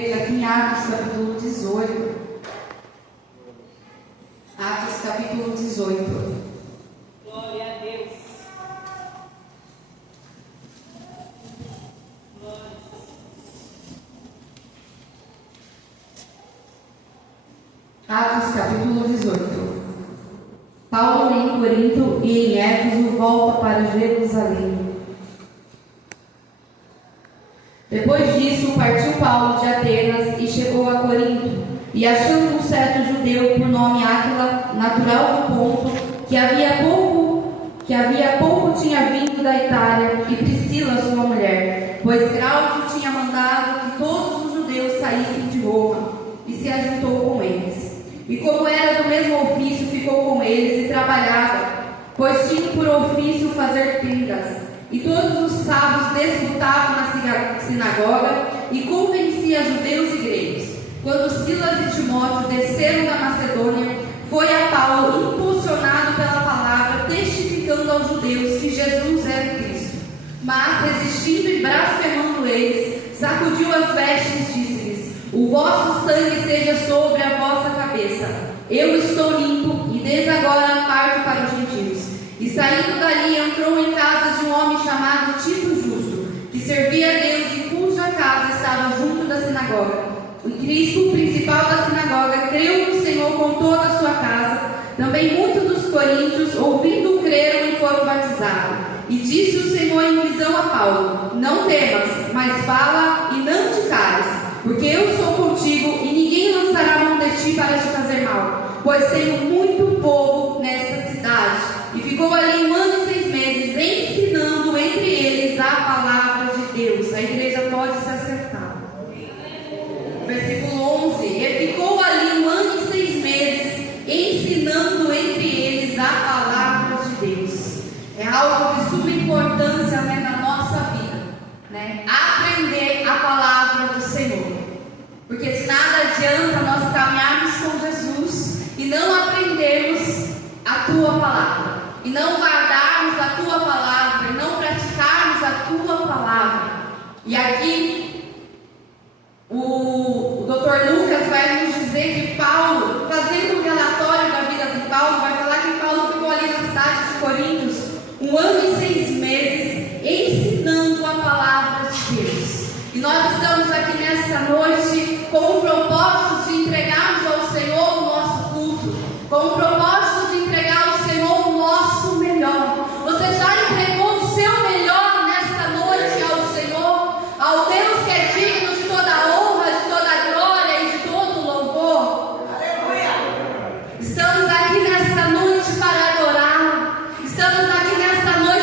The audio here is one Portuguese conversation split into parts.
Aqui em Atos capítulo 18. Atos capítulo 18. Glória a Deus. Glória a Jesus. Atos capítulo 18. Paulo em Corinto e em Éfeso volta para Jerusalém. Depois disso, partiu Paulo de Atenas e chegou a Corinto. E achando um certo judeu por nome Áquila, natural do Ponto, que havia pouco tinha vindo da Itália, e Priscila sua mulher, pois Cláudio tinha mandado que todos os judeus saíssem de Roma, e se ajuntou com eles. E como era do mesmo ofício, ficou com eles e trabalhava, pois tinha por ofício fazer tendas. E todos os sábados disputavam na sinagoga e convencia judeus e gregos. Quando Silas e Timóteo desceram da Macedônia, foi a Paulo impulsionado pela palavra, testificando aos judeus que Jesus era o Cristo. Mas, resistindo e blasfemando eles, sacudiu as vestes e disse-lhes: o vosso sangue seja sobre a vossa cabeça. Eu estou limpo, e desde agora parto para os gentios. E saindo dali, entrou em casa de um homem chamado Tito Justo, que servia a Deus e cuja casa estava junto da sinagoga. O Cristo, principal da sinagoga, creu no Senhor com toda a sua casa. Também muitos dos coríntios, ouvindo, creram e foram batizados. E disse o Senhor em visão a Paulo: não temas, mas fala e não te cales, porque eu sou contigo e ninguém lançará mão de ti para te fazer mal, pois tenho muito povo nesta cidade. E ficou ali 1 ano e 6 meses, ensinando entre eles a palavra de Deus. A igreja pode se acertar. Versículo 11. E ficou ali 1 ano e 6 meses, ensinando entre eles a palavra de Deus. É algo de suma importância, na nossa vida, aprender a palavra do Senhor. Porque de nada adianta nós caminharmos com Jesus e não aprendermos a tua palavra, e não guardarmos a tua palavra, e não praticarmos a tua palavra. E aqui o Dr. Lucas vai nos dizer que Paulo, fazendo um relatório da vida de Paulo, vai falar que Paulo ficou ali na cidade de Corinto 1 ano e 6 meses ensinando a palavra de Deus. E nós estamos aqui nessa noite com o propósito de entregarmos ao Senhor o nosso culto, com o propósito de entregar ao Senhor o nosso melhor. Você já entregou o seu melhor nesta noite ao Senhor, ao Deus que é digno de toda a honra, de toda a glória e de todo o louvor? Aleluia! Estamos aqui nesta noite para adorar. Estamos aqui nesta noite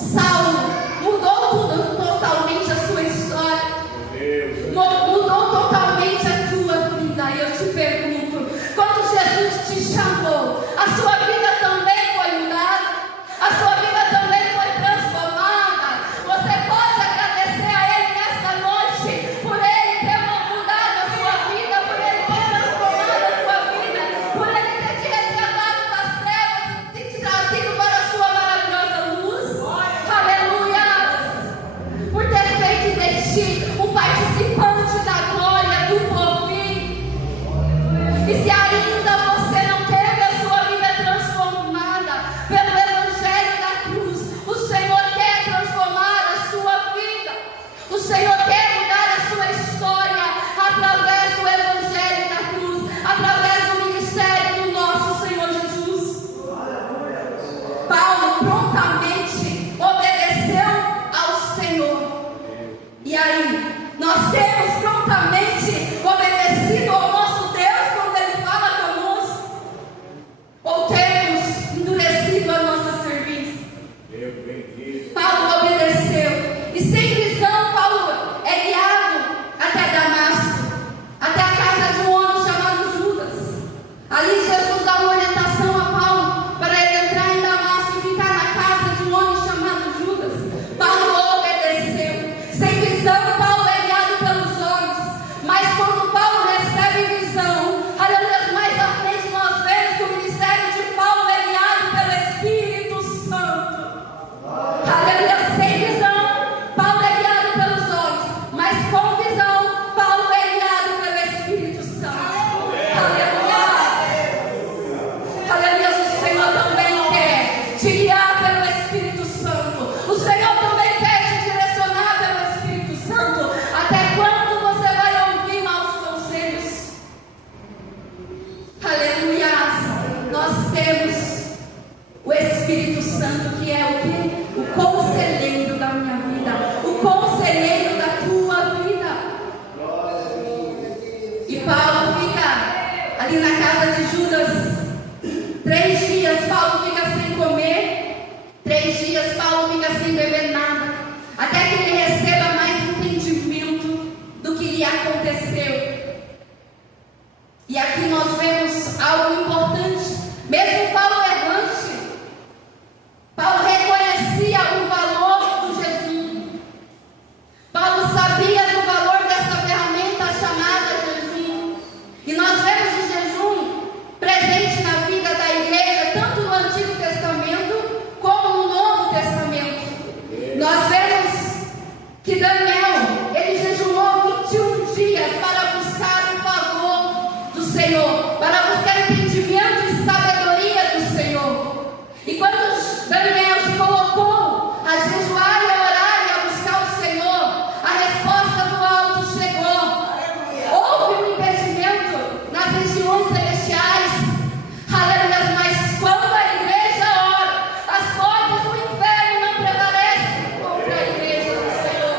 Saulo, mudou tudo, totalmente a sua história. Mudou totalmente a tua vida. E eu te pergunto, quando Jesus te chamou, a sua vida também foi mudada? A sua vida também foi transformada? Você pode agradecer a Ele nesta noite, por Ele ter mudado a sua vida, por Ele ter transformado a sua vida, por Ele ter te resgatado das trevas e te trazido para a sua maravilhosa luz. Aleluia! Por ter feito de ti um participante da glória do porvir. E se ainda você não teve a sua vida transformada pelo Evangelho da cruz, o Senhor quer transformar a sua vida. O Senhor quer mudar a sua história através do Evangelho da cruz, através do ministério do nosso Senhor Jesus. Paulo prontamente obedeceu ao Senhor. E aí, nós temos prontamente obedecido ao nosso Deus quando Ele fala conosco? Ou temos endurecido a nossa serviço? Paulo obedeceu. E sem visão, Paulo é guiado até Damasco, até a casa de um homem chamado Judas. Ali Jesus dá uma orientação a Paulo para ele entrar em Damasco e ficar na casa de um homem chamado Judas. Paulo obedeceu. Sem visão, Paulo é guiado pelos homens. Mas quando Paulo recebe visão, aleluia, mais à frente nós vemos que o ministério de Paulo é guiado pelo Espírito Santo. Aleluia, sem visão, Paulo é guiado pelos homens. Mas com visão, Paulo é guiado pelo Espírito Santo. Aleluia. Aleluia, o Senhor também quer te guiar pelo Espírito Santo. O Senhor também quer te direcionar pelo Espírito Santo. Até quando você vai ouvir maus conselhos? Aleluia. Nós temos o Espírito Santo, que é o quê? O conselheiro da minha vida, o conselheiro da tua vida. E Paulo fica ali na casa de Judas 3 dias. Paulo fica sem comer, 3 dias Paulo fica sem beber nada, até que ele receba mais entendimento do que lhe aconteceu. E aqui nós vemos algo importante. Mesmo Paulo errante, Paulo reconhecia o valor do jejum. Paulo sabia do valor dessa ferramenta chamada jejum. E nós vemos o jejum presente na vida da igreja, tanto no Antigo Testamento como no Novo Testamento. Nós vemos que Daniel, ele jejuou 21 dias para buscar o favor do Senhor, para buscar entendimento e sabedoria do Senhor. E quando Daniel se colocou a jejuar e a orar e a buscar o Senhor, a resposta do alto chegou. Houve um impedimento nas regiões celestiais. Aleluia, mas quando a igreja ora, as portas do inferno não prevalecem contra a igreja do Senhor.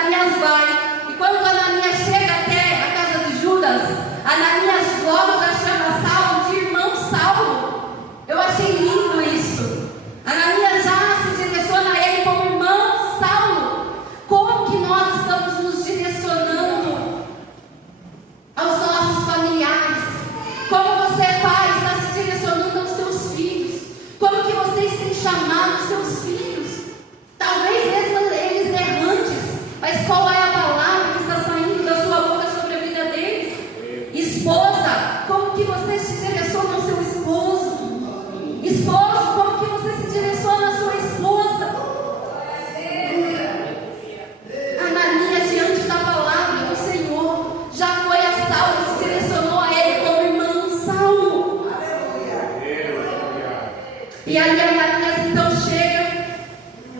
Ananias vai, e quando Ananias chega até a casa de Judas, Ananias logo já chama Saulo de irmão Saulo. Eu achei lindo isso. Ananias já se direciona a ele como irmão Saulo. Como que nós estamos nos direcionando aos nossos familiares? Como você, pai, está se direcionando aos seus filhos? Como que vocês têm chamado os seus filhos? Talvez eles errantes, mas qual é a palavra que está saindo da sua boca sobre a vida deles? Esposa, como que você se direciona ao seu esposo? Esposo, como que você se direciona à sua esposa? Ananias, diante da palavra do Senhor, já foi a Saulo e se direcionou a ele como irmão Saulo. E aí Ananias então chega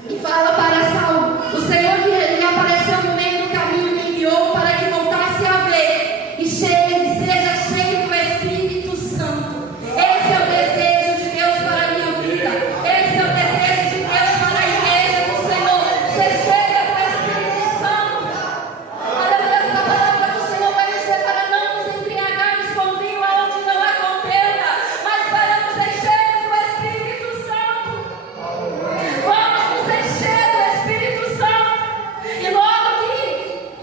e fala para Saulo: o Senhor que lhe apareceu no meio do caminho me enviou para que voltasse a ver e seja cheio do Espírito Santo. Esse é o desejo de Deus para a minha vida. Esse é o desejo de Deus para a igreja do Senhor. Ser cheia do Espírito Santo. Aleluia, essa palavra do Senhor vai nos dizer para não nos embriagarmos com vinho onde não há contenda, mas para nos enchermos do Espírito Santo. Vamos nos encher do Espírito Santo. E logo que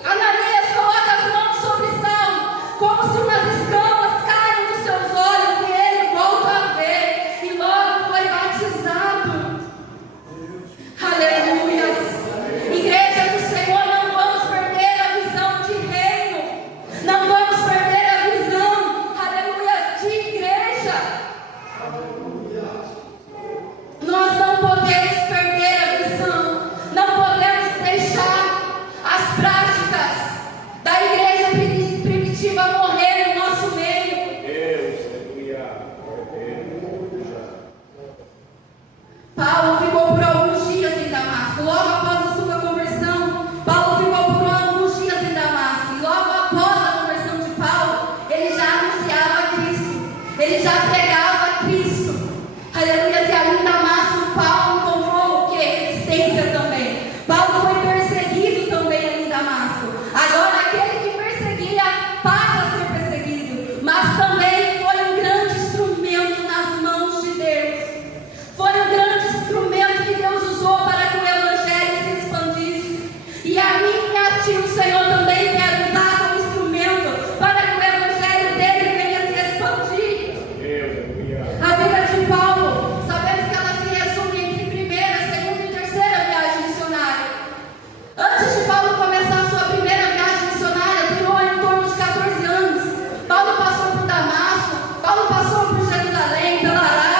Ananias coloca as mãos sobre Saulo, como se umas escamas caem dos seus olhos e ele volta a ver, e logo foi batizado. Aleluias. Igreja do Senhor, não vamos perder a visão de reino, não vamos perder a visão, aleluia, de igreja. Nós não podemos perder a visão, não podemos deixar as práticas da igreja primitiva morrer no nosso meio. Paulo ficou por alguns dias em Damasco. Logo após a sua conversão, Paulo ficou por alguns dias em Damasco. E logo após a conversão de Paulo, ele já anunciava Cristo, ele já pregava Cristo. Aleluia. E ali em Damasco, Paulo encontrou o que? Resistência também. Paulo foi perseguido também ali em Damasco. Agora aquele que perseguia passa a ser perseguido, mas também foi um grande instrumento nas mãos de Deus. Foi um grande instrumento que Deus usou para que o Evangelho se expandisse. E a mim e a ti o Senhor também quer usar como instrumento para que o Evangelho dele venha se expandir. A vida de Paulo, sabemos que ela se resume entre primeira, segunda e terceira viagem missionária. Antes de Paulo começar a sua primeira viagem missionária, durou em torno de 14 anos. Paulo passou por Damasco, Paulo passou por Jerusalém, pela Arábia.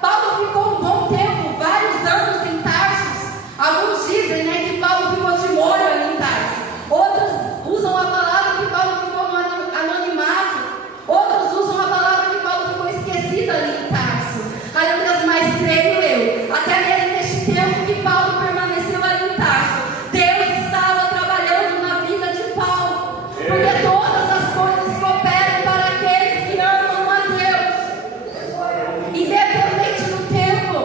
Paulo ficou um bom tempo, vários anos em Tarsus. Alguns dizem, que Paulo ficou de molho ali em Tarsus. Outros usam a palavra que Paulo ficou no anonimato. Outros usam a palavra que Paulo ficou esquecido ali em Tarsus. Aleluia, mas creio eu, até mesmo neste tempo que Paulo permaneceu ali em Tarsus, Deus estava trabalhando na vida de Paulo. Porque todas as coisas cooperam para aqueles que amam a Deus. Independente do tempo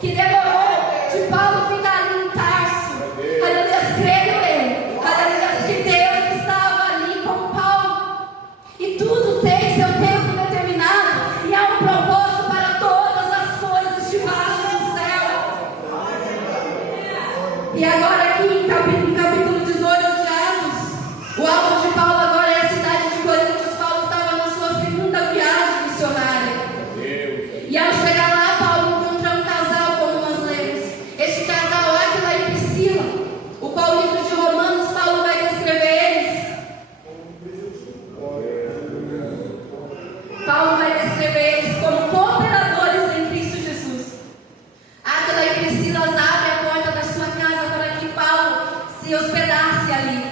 que demorou de Paulo ficar ali em Tarso, aleluia, creio eu, aleluia, que Deus estava ali com Paulo. E tudo tem seu tempo determinado, e há um propósito para todas as coisas debaixo do céu. E agora aqui em capítulo 18 de Atos, o alvo de Paulo agora é a cidade de Corinto. Paulo estava na sua segunda viagem missionária. E ao chegar lá, Paulo encontrou um casal, como nós lemos. Este casal, Áquila e Priscila, o qual o livro de Romanos, Paulo vai descrever eles. Paulo vai descrever eles como cooperadores em Cristo Jesus. Áquila e Priscila abrem a porta da sua casa para que Paulo se hospedasse ali.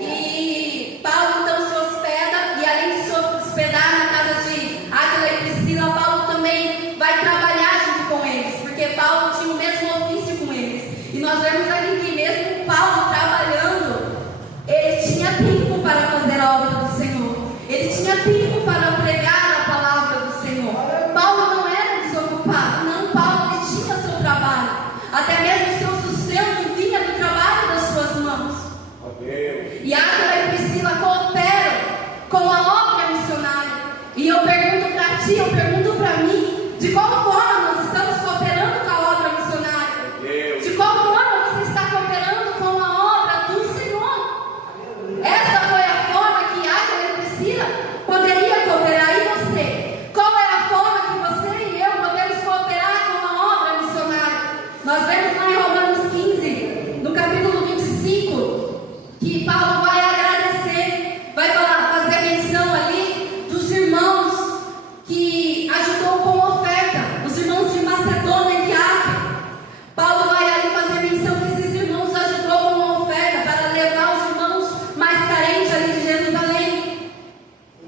E Paulo então se hospeda, e além de se hospedar na casa de Áquila e Priscila, Paulo também vai trabalhar junto com eles, porque Paulo tinha o mesmo ofício com eles. E nós vemos aqui que mesmo Paulo trabalhando, ele tinha tempo para fazer a obra do Senhor. Ele tinha tempo para pregar a palavra do Senhor. Paulo não era desocupado, não, Paulo ele tinha seu trabalho. Até mesmo seu sustento vinha do trabalho das suas mãos. E eu pergunto para ti, eu pergunto para mim, de qual forma nós estamos cooperando com a obra missionária? De qual forma você está cooperando com a obra do Senhor? Essa foi a forma que Águila e Priscila poderia cooperar. E você? Qual é a forma que você e eu podemos cooperar com a obra missionária? Nós vemos lá em Romanos 15, no capítulo 25, que Paulo vai agradecer, vai fazer menção ali dos irmãos que ajudou com oferta, os irmãos de Macedônia e Áquila. Paulo vai ali fazer menção que esses irmãos ajudou com uma oferta para levar os irmãos mais carentes ali de Jerusalém.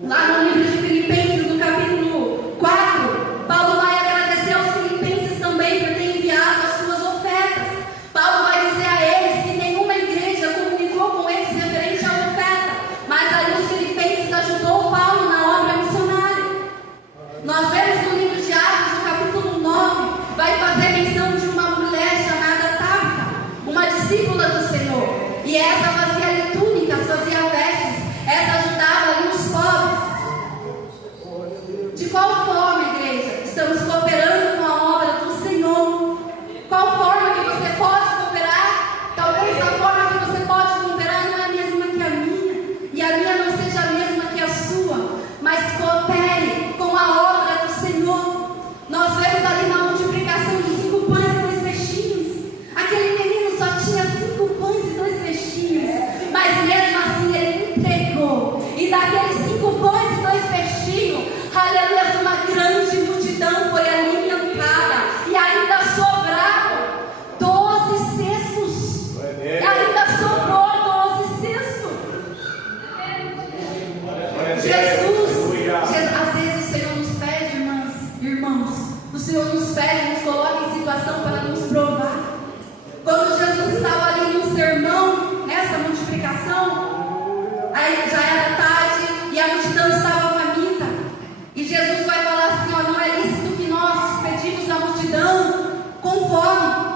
Lá no livro de Filipenses, no capítulo 4, Paulo vai agradecer aos filipenses também por ter enviado as suas ofertas. Paulo vai dizer a eles que nenhuma igreja comunicou com eles referente à oferta, mas ali os filipenses ajudou Paulo na obra missionária. Nós vemos no livro de Atos, no capítulo 9, vai fazer menção de uma mulher chamada Tabita, uma discípula do Senhor. E essa fazia ali túnicas, fazia vestes, essa ajudava ali os pobres. De qual forma, igreja, estamos cooperando com a obra do Senhor? Qual forma que você pode cooperar? Talvez a forma que você pode cooperar não é a mesma que a minha, e a minha não seja a mesma que a sua, mas coopere com a obra do Senhor. Nós vemos ali na multiplicação de 5 pães e 2 peixinhos. Aquele menino só tinha 5 pães e 2 peixinhos, mas mesmo assim ele entregou. E daqueles 5 pães e 2 peixinhos, aleluia, uma grande multidão foi alimentada. E ainda sobraram 12 cestos. E ainda sobrou 12 cestos. Às vezes o Senhor nos pede, irmãos, o Senhor nos pede, nos coloca em situação para nos provar. Quando Jesus estava ali no sermão, nessa multiplicação, aí já era tarde e a multidão estava faminta. E Jesus vai falar assim: ó, não é lícito que nós despedimos a multidão com fome.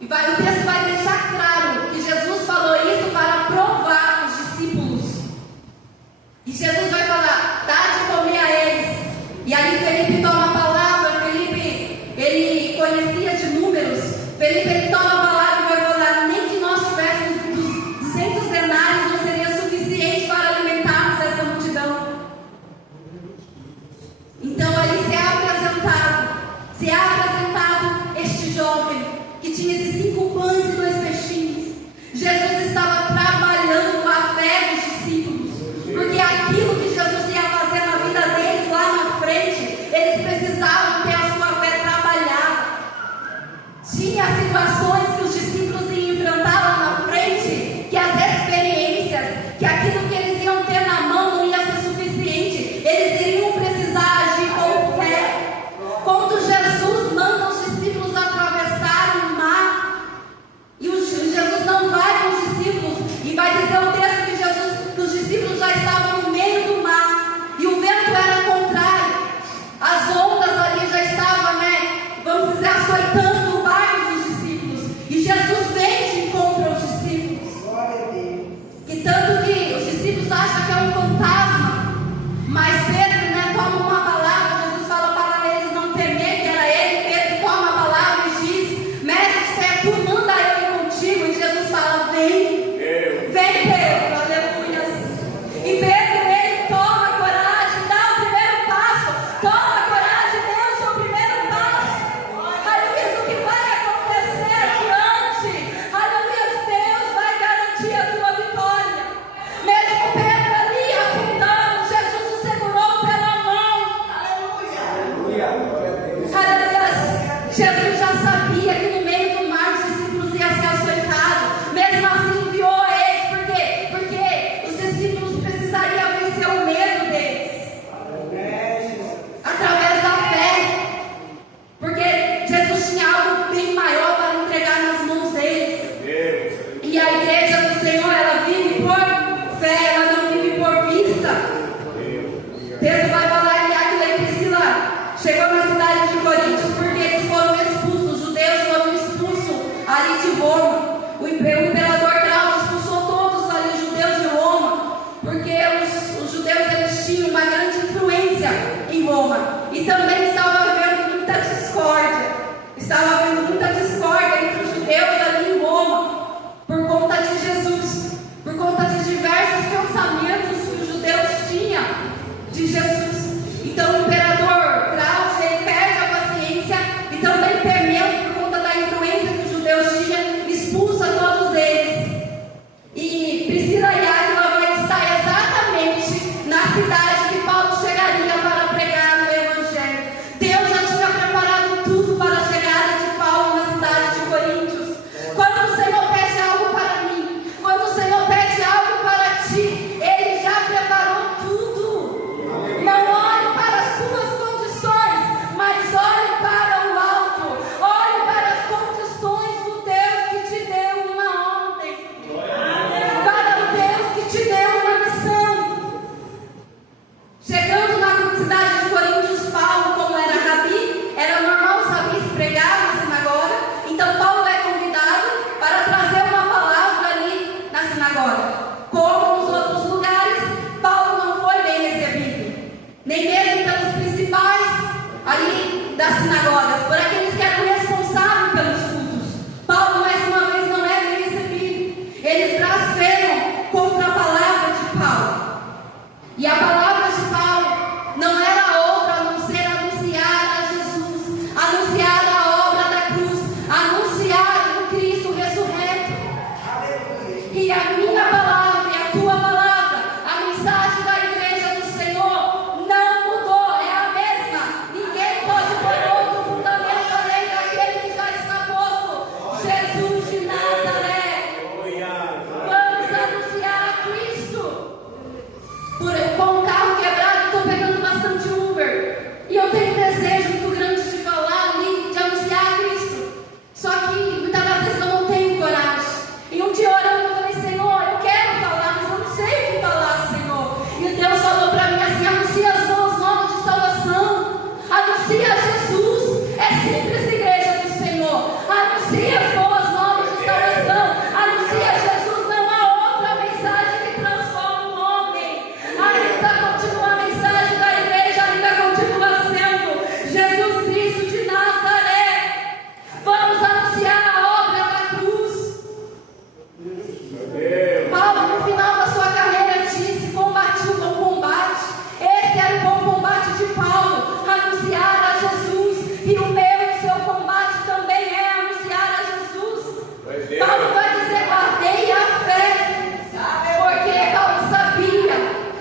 E o texto vai deixar claro que Jesus falou isso para provar os discípulos. E Jesus vai falar: dá de comer a eles. E aí Felipe toma a palavra. Felipe, ele conhecia de números. Felipe, ele toma a palavra e vai falar: nem que nós tivéssemos 200 denários não seria suficiente para alimentarmos essa multidão. Então ali se é apresentado este jovem que tinha esses 5 pães de Jesus. Então o imperador Cláudio, ele perde a paciência e também temendo por conta da influência que os judeus tinham, expulsa todos eles. E Priscila e Áquila vai estar exatamente na cidade que Paulo chegaria para pregar no Evangelho. Deus já tinha preparado tudo para a chegada de Paulo na cidade de Coríntios. Quando o Senhor pede algo para mim, quando o Senhor pede algo para ti, Ele já preparou tudo. Não olhe para as suas condições, mas olhe para o alto. Olhe para as condições do Deus que te deu uma ordem, para o Deus que te deu uma missão. Chegando na cidade de Coríntios, Paulo, como era rabi, era normal os rabis pregar na sinagoga. Então Paulo é convidado para trazer uma palavra ali na sinagoga. Como nos outros lugares, Paulo não foi bem recebido, nem mesmo pelos principais ali das sinagogas, por aqueles que eram responsáveis pelos cultos. Paulo, mais uma vez, não é bem recebido. Eles blasfemam contra a palavra de Paulo. E a palavra de Paulo não era outra a não ser anunciar a Jesus, anunciar a obra da cruz, anunciar o Cristo ressurreto. E a minha palavra e a tua palavra, a mensagem da igreja do Senhor não mudou, é a mesma. Ninguém pode pôr outro fundamento além daquele que já está posto, Jesus de Nazaré. Vamos anunciar a Cristo. Com o carro quebrado, estou pegando bastante Uber. E eu tenho um desejo muito grande de falar ali, de anunciar a Cristo. Só que muitas das vezes eu não tenho coragem. E um dia orando, eu falei, Senhor, eu quero falar, mas eu não sei o que falar, Senhor. E Deus falou para mim assim: anuncia as boas novas de salvação. Anuncia Jesus. É simples, igreja do Senhor. Anuncia as boas novas de salvação. Anuncia Jesus. Não há outra mensagem que transforma o homem. Ainda continua a mensagem da igreja, ainda continua sendo Jesus Cristo de Nazaré. Vamos anunciar a obra da cruz. Paulo, no final da sua carreira, disse: combati o bom combate. Esse era o bom combate de Paulo, anunciar a Jesus. E o meu e o seu combate também é anunciar a Jesus. Paulo vai dizer: guardei a fé, porque Paulo sabia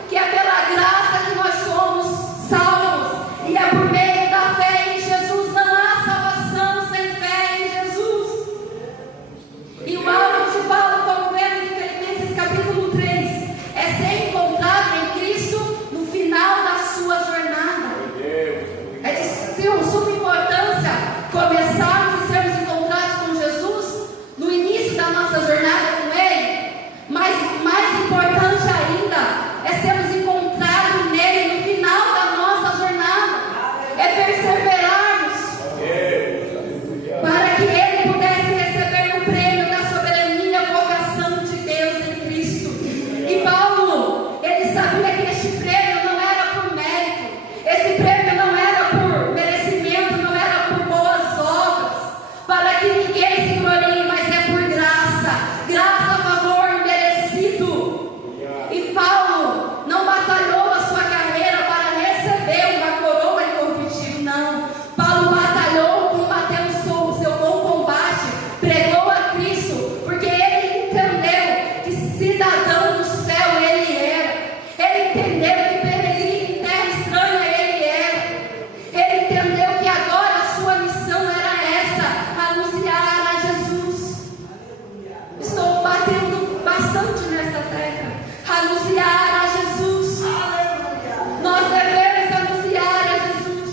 que é pela graça que nós somos salvos, e é por meio da fé em Jesus. Não há salvação sem fé em Jesus. E o alvo de Paulo, como vemos em Filipenses capítulo 3, é ser encontrado em Cristo no final da sua jornada. É de suma importância começarmos e sermos encontrados com Jesus no início da nossa jornada com Ele, mas mais importante ainda é sermos encontrados nele no final da nossa jornada, é perseverarmos para que Ele pudesse receber o prêmio da soberania vocação de Deus em Cristo. E Paulo, ele sabia que este prêmio não era por mérito, esse prêmio não era por merecimento, não era por boas obras, para que ninguém se glorie, mas é por graça, graça a favor imerecido. E Paulo não batalhou a sua carreira para receber uma coroa incorruptível, não. Paulo batalhou, combateu o seu bom combate, pregou a Cristo, porque ele entendeu que cidadão do céu ele era. Ele entendeu que peregrino em terra estranha ele era. Ele entendeu que agora a sua missão era essa: anunciar a Jesus. Estou batendo bastante nessa tecla. Anunciar a Jesus. Nós devemos anunciar a Jesus.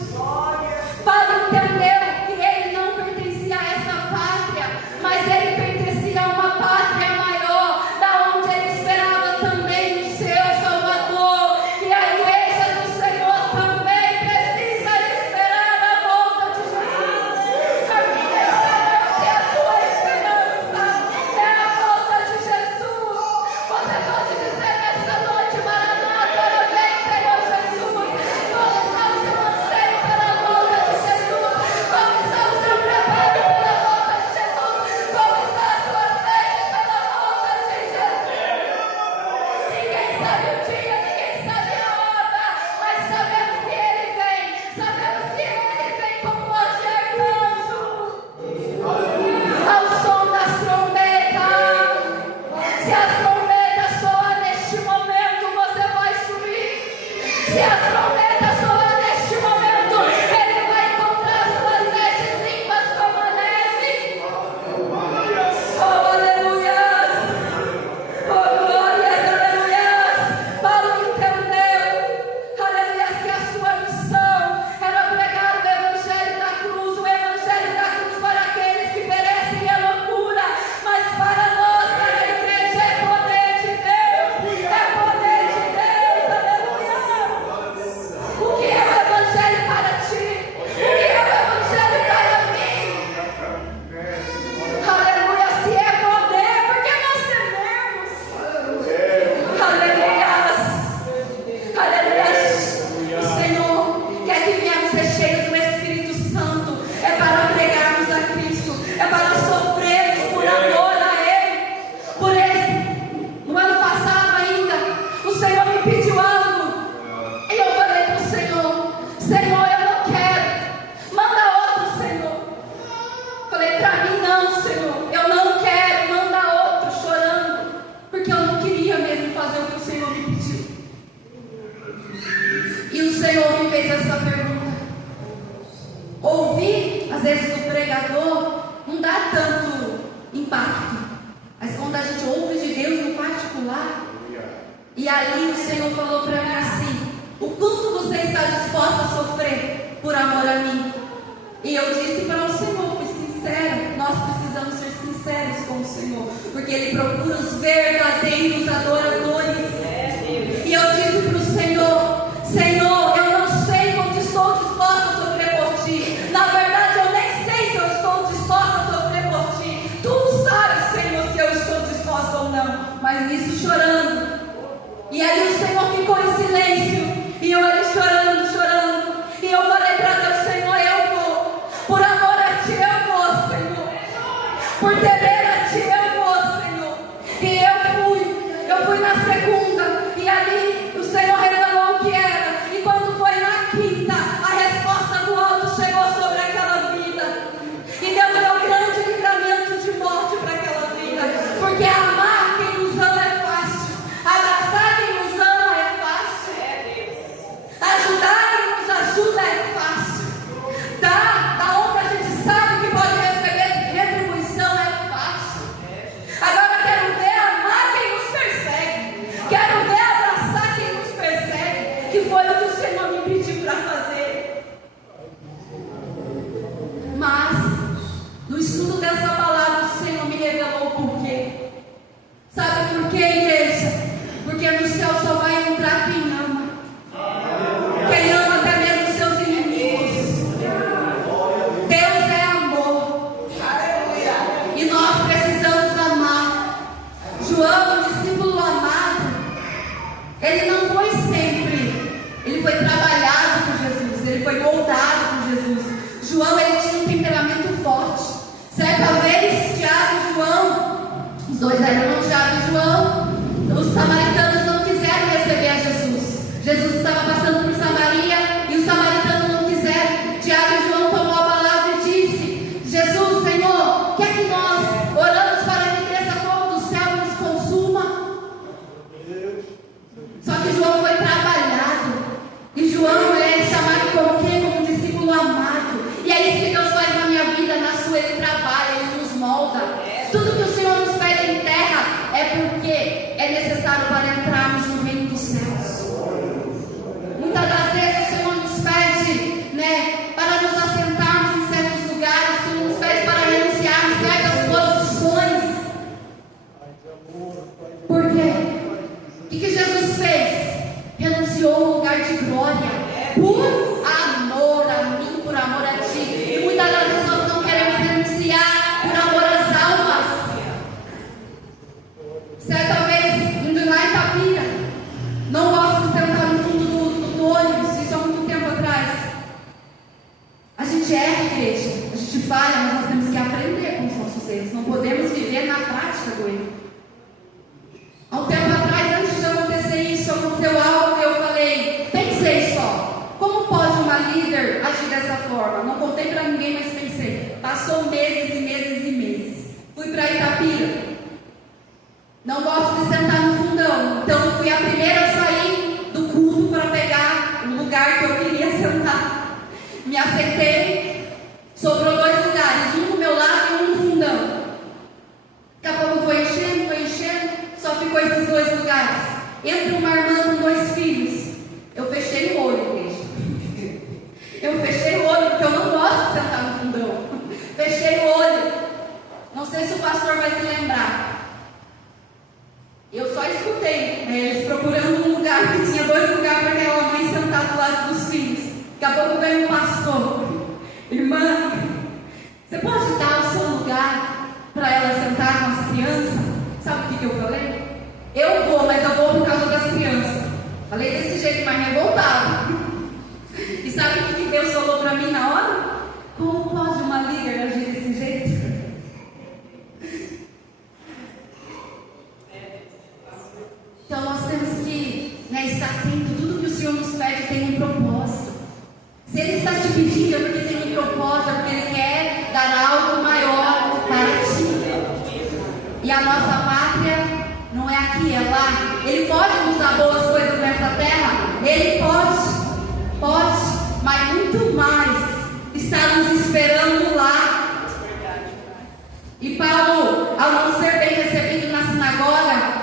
Paulo entendeu que ele não pertencia a essa pátria, mas ele pertencia a uma pátria maior, da onde ele esperava E ali o Senhor falou para mim assim: o quanto você está disposta a sofrer por amor a mim? E eu disse para o Senhor, fui sincera, nós precisamos ser sinceros com o Senhor, porque Ele procura os verdadeiros adoradores. E eu disse para o Senhor: Senhor, eu não sei quanto estou disposta a sofrer por Ti. Na verdade, eu nem sei se eu estou disposta a sofrer por Ti. Tu sabes, Senhor, se eu estou disposta ou não. Mas nisso chorando. E aí o Senhor ficou em silêncio. E eu ali chorando, chorando. E eu falei para Deus: Senhor, eu vou. Por amor a Ti eu vou, Senhor. Por temer a Ti eu vou, Senhor. E eu fui na segunda. E ali o Senhor revelou o que era. E quando foi na quinta, a resposta do alto chegou sobre aquela vida. E Deus deu grande livramento de morte para aquela vida. Porque amar quem nos ama é fácil. Abraçar quem nos ama é fácil. Ajudar quem nos ajuda é fácil. Dar da onde a gente sabe que pode receber retribuição é fácil. Agora quero ver amar quem nos persegue. Quero ver abraçar quem nos persegue. Que foi o que o Senhor me pediu para fazer. Mas no estudo dessa palavra o Senhor me revelou o porquê. Sabe por quê, igreja? Porque no céu só vai entrar quem ama. Quem ama até mesmo seus inimigos. Deus é amor. E nós precisamos amar. João, o discípulo amado, ele não foi sempre. Ele foi trabalhado por Jesus. Ele foi moldado por Jesus. João, ele tinha um temperamento forte. Certa vez, Tiago e João, os dois eram irmãos, Tiago e João, os samaritanos não quiseram receber a Jesus. Jesus estava passando por Samaria e os samaritanos não quiseram. Tiago e João tomou a palavra e disse: Jesus, Senhor, quer que nós oramos para que desça fogo do céu e nos consuma? Só que João foi trabalhado. E João é chamado como quem? Como discípulo amado. E é isso que Deus faz na minha vida, na sua. Ele trabalha, Ele nos molda. Tudo que o Senhor nos pede em terra é porque é necessário para entrarmos no reino dos céus. Muitas das vezes o Senhor nos pede, para nos assentarmos em certos lugares. O Senhor nos pede para renunciarmos a certas posições. Por quê? O que Jesus fez? Renunciou a um lugar de glória. Por amor a mim, por amor a Ti. E muitas das vezes nós não queremos renunciar por amor às almas. Certa vez, indo lá em Itapira, não gosto de sentar no fundo do ônibus, isso há muito tempo atrás. A gente erra, igreja, a gente falha, mas nós temos que aprender com os nossos erros. Não podemos viver na prática do erro. Há um tempo atrás, antes de acontecer isso, aconteceu algo e eu falei, pensei só, como pode uma líder agir dessa forma? Não contei para ninguém, mas pensei. Passou meses e meses e meses. Fui para Itapira. Não gosto de sentar no fundão. Então fui a primeira a sair do culto para pegar o lugar que eu queria sentar. Me assentei. Sobrou 2 lugares, um do meu lado e um no fundão. Daqui a pouco foi enchendo, só ficou esses 2 lugares. Entra uma irmã com 2 filhos. Eu fechei o olho, igreja. Eu fechei o olho, porque eu não gosto de sentar no fundão. Fechei o olho. Não sei se o pastor vai se lembrar. Eu só escutei, eles procurando um lugar, que tinha 2 lugares para aquela mãe sentar do lado dos filhos. Daqui a pouco veio um pastor. Irmã, você pode dar o seu lugar para ela sentar com as crianças? Sabe o que eu falei? Eu vou, mas eu vou por causa das crianças. Falei desse jeito, mas revoltado. E sabe o que Deus falou para mim na hora? Como pode uma líder agir desse jeito? Então nós temos que estar atento. Tudo que o Senhor nos pede tem um propósito. Se Ele está te pedindo é porque tem um propósito, é porque Ele quer dar algo maior para ti. E a nossa pátria não é aqui, é lá. Ele pode nos dar boas coisas nessa terra? Ele pode, mas muito mais está nos esperando lá. E Paulo, ao não ser bem recebido na sinagoga,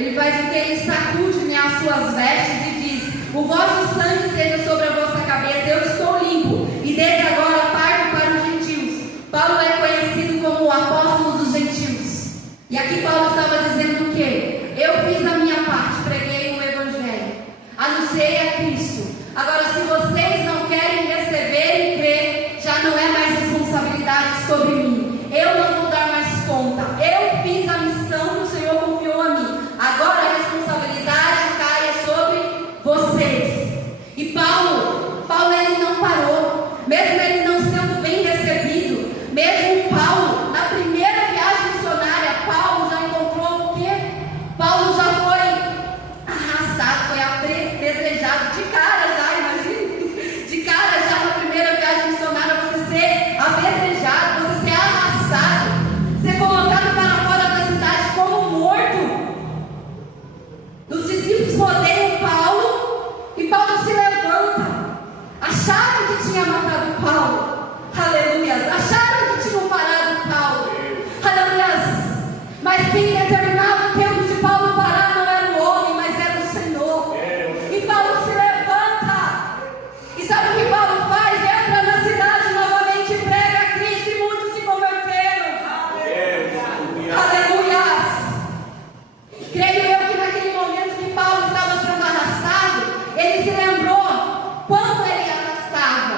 Ele faz o que? Ele sacude as suas vestes e diz: o vosso sangue seja sobre a vossa cabeça, eu estou limpo, e desde agora parto para os gentios. Paulo é conhecido como o apóstolo dos gentios. E aqui Paulo estava dizendo o quê? Eu fiz a minha parte, preguei o evangelho, anunciei a Cristo. Agora, se vocês não querem receber e crer, já não é mais responsabilidade sobre mim. Eu não vou dar mais conta. Eu fiz a missão que o Senhor confiou a mim. Agora a responsabilidade cai sobre vocês. E Paulo ele não parou. Mesmo ele não sendo bem recebido, mesmo Paulo, na primeira viagem missionária, Paulo já encontrou o quê? Paulo já foi arrastado, foi apedrejado de cara já, imagina. De cara já na primeira viagem missionária, você ser apedrejado, você ser arrastado, ser colocado para fora da cidade como morto. Os discípulos rodeiam Paulo e Paulo se levanta. Acharam que tinha matado Paulo, aleluias. Acharam que tinham parado Paulo, aleluias. Mas quem determinava o tempo de Paulo parar não era o homem, mas era o Senhor. E Paulo se levanta. E sabe o que Paulo faz? Entra na cidade novamente, prega a Cristo, e muitos se converteram. Aleluias. Creio eu que naquele momento que Paulo estava sendo arrastado, ele se lembrou quanto ele arrastava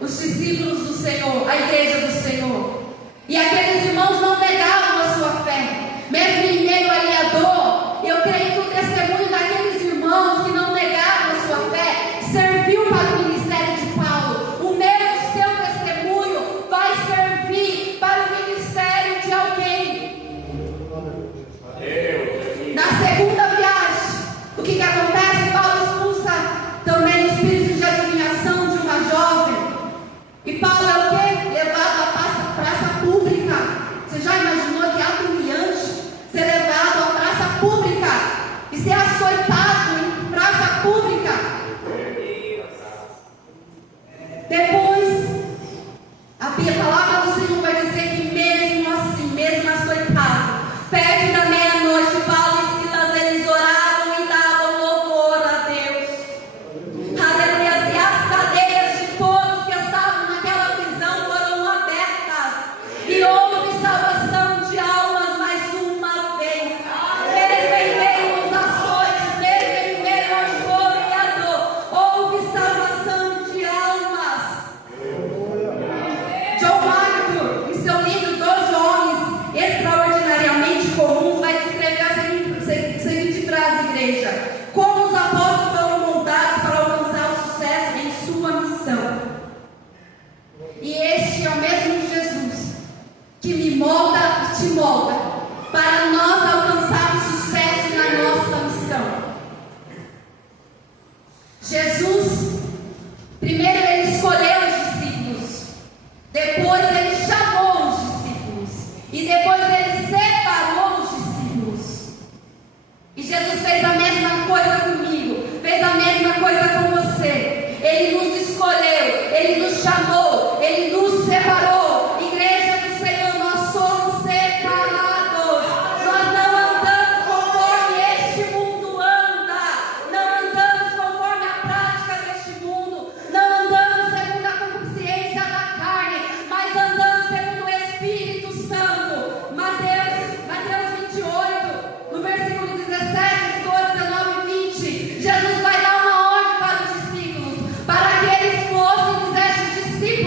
os discípulos do Senhor, a igreja do Senhor. E aqueles irmãos não negavam a sua fé, mesmo em meio ali à dor. Eu creio que o testemunho daqueles irmãos que não negaram a sua fé serviu para o ministério de Paulo. O meu e o seu testemunho vai servir para o ministério de alguém. Na segunda viagem, o que acontece? Paulo expulsa também o espírito de adivinhação de uma jovem. E Paulo é o quê? Levado à praça pública. Você já imaginou que ato humilhante? Ser levado à praça pública e ser açoitado em praça pública. Depois, a palavra do Senhor vai dizer que mesmo assim, mesmo açoitado, perto da meia-noite, Paulo e Silas, eles oravam e davam louvor a Deus. Aleluia. E as cadeias de todos que estavam naquela prisão foram abertas. E houve salvação de almas mais uma vez. Mesmo em meio aos açoites, mesmo em meio ao choro e à dor, houve salvação de almas. John MacArthur, em seu livro 12 Homens Extraordinariamente Comuns, vai descrever a seguinte frase, igreja: como os apóstolos foram moldados para alcançar o sucesso em sua missão. E este é o mesmo Jesus que me molda e te molda para nós alcançarmos sucesso na nossa missão. Jesus, primeiro ele escolheu os discípulos, depois ele chamou os discípulos e depois ele separou os discípulos. E Jesus fez a mesma coisa comigo, fez a mesma coisa com você. Ele nos escolheu, ele nos chamou, ele nos separou. Igreja do Senhor, nós somos separados. Nós não andamos conforme este mundo anda, não andamos conforme a prática deste mundo, não andamos segundo a consciência da carne, mas andamos segundo o Espírito Santo. Mateus 28, no versículo 17, 18, 19 e 20, Jesus vai dar uma ordem para os discípulos, para que eles fossem, fizessem discípulos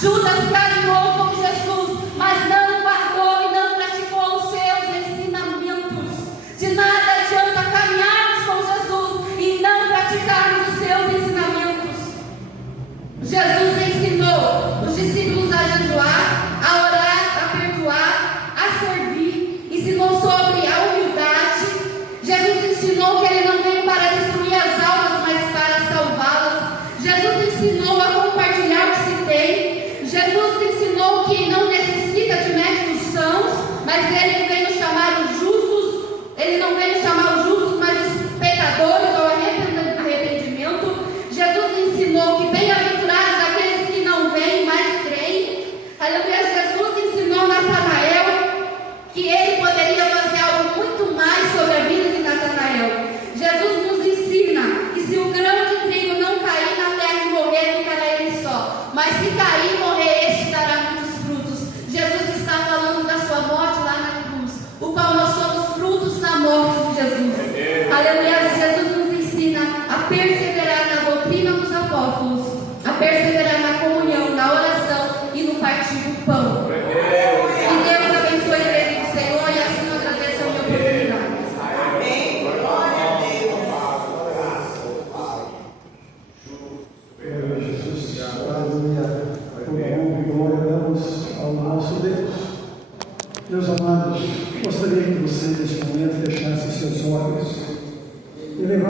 Judas caminhou com Jesus, mas não guardou e não praticou os seus ensinamentos. De nada adianta caminharmos com Jesus e não praticarmos os seus ensinamentos. Jesus